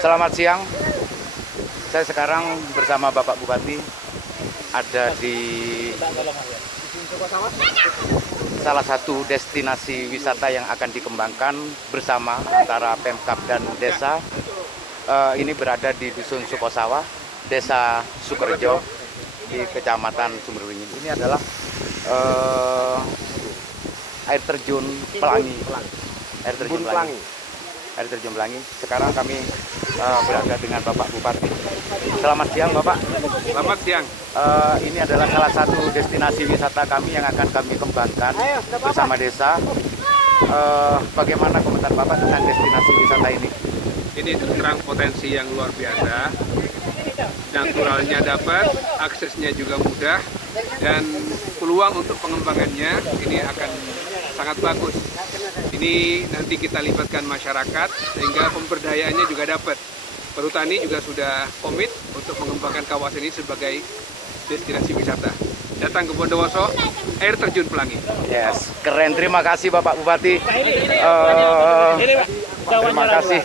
Selamat siang. Saya sekarang bersama Bapak Bupati ada di salah satu destinasi wisata yang akan dikembangkan bersama antara Pemkab dan desa. Ini berada di Dusun Sukosawah, Desa Sukorejo di Kecamatan Sumberwingin. Ini adalah air terjun Pelangi. Air terjun Pelangi. Air terjun Pelangi. Sekarang kami berada dengan Bapak Bupati. Selamat siang, Bapak. Selamat siang. Ini adalah salah satu destinasi wisata kami yang akan kami kembangkan bersama desa. Bagaimana komentar Bapak tentang destinasi wisata ini? Ini terang potensi yang luar biasa. Naturalnya dapat, aksesnya juga mudah, dan peluang untuk pengembangannya ini akan sangat bagus. Ini nanti kita libatkan masyarakat sehingga pemberdayaannya juga dapat. Perhutani juga sudah komit untuk mengembangkan kawasan ini sebagai destinasi wisata. Datang ke Bondowoso, air terjun Pelangi. Yes, keren. Terima kasih Bapak Bupati. Terima kasih.